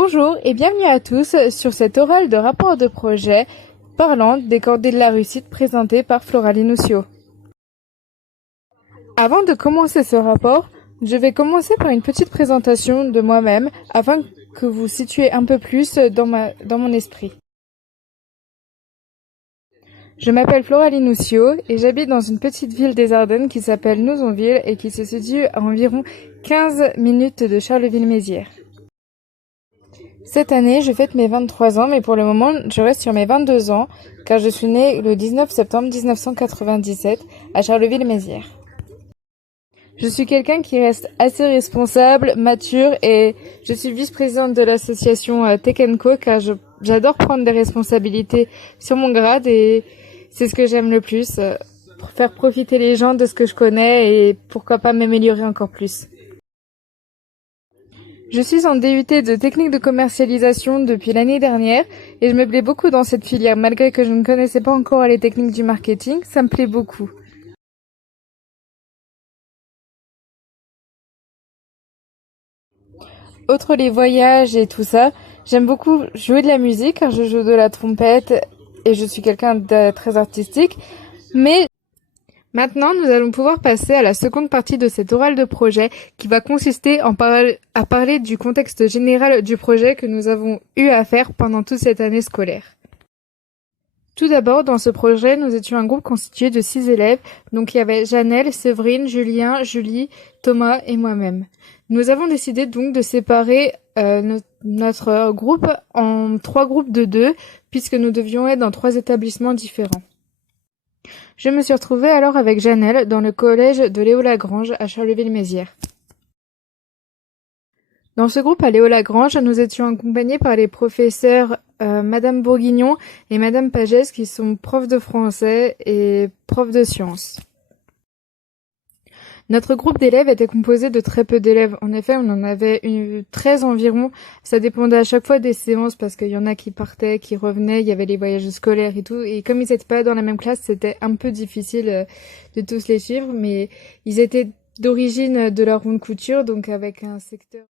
Bonjour et bienvenue à tous sur cet oral de rapport de projet parlant des cordées de la réussite présenté par Floralie Nuccio. Avant de commencer ce rapport, je vais commencer par une petite présentation de moi-même afin que vous situiez un peu plus dans mon esprit. Je m'appelle Floralie Nuccio et j'habite dans une petite ville des Ardennes qui s'appelle Nouzonville et qui se situe à environ 15 minutes de Charleville-Mézières. Cette année, je fête mes 23 ans, mais pour le moment, je reste sur mes 22 ans, car je suis née le 19 septembre 1997 à Charleville-Mézières. Je suis quelqu'un qui reste assez responsable, mature, et je suis vice-présidente de l'association Tech & Co, car j'adore prendre des responsabilités sur mon grade, et c'est ce que j'aime le plus, faire profiter les gens de ce que je connais, et pourquoi pas m'améliorer encore plus. Je suis en DUT de technique de commercialisation depuis l'année dernière et je me plais beaucoup dans cette filière malgré que je ne connaissais pas encore les techniques du marketing, ça me plaît beaucoup. Outre les voyages et tout ça, j'aime beaucoup jouer de la musique car je joue de la trompette et je suis quelqu'un de très artistique, mais maintenant, nous allons pouvoir passer à la seconde partie de cet oral de projet qui va consister à parler du contexte général du projet que nous avons eu à faire pendant toute cette année scolaire. Tout d'abord, dans ce projet, nous étions un groupe constitué de 6 élèves, donc il y avait Janelle, Séverine, Julien, Julie, Thomas et moi-même. Nous avons décidé donc de séparer notre groupe en 3 groupes de 2, puisque nous devions être dans 3 établissements différents. Je me suis retrouvée alors avec Janelle dans le collège de Léo-Lagrange à Charleville-Mézières. Dans ce groupe à Léo-Lagrange, nous étions accompagnés par les professeurs Madame Bourguignon et Madame Pagès qui sont profs de français et profs de sciences. Notre groupe d'élèves était composé de très peu d'élèves. En effet, on en avait 13 environ. Ça dépendait à chaque fois des séances parce qu'il y en a qui partaient, qui revenaient, il y avait les voyages scolaires et tout. Et comme ils n'étaient pas dans la même classe, c'était un peu difficile de tous les suivre. Mais ils étaient d'origine de la ronde couture, donc avec un secteur...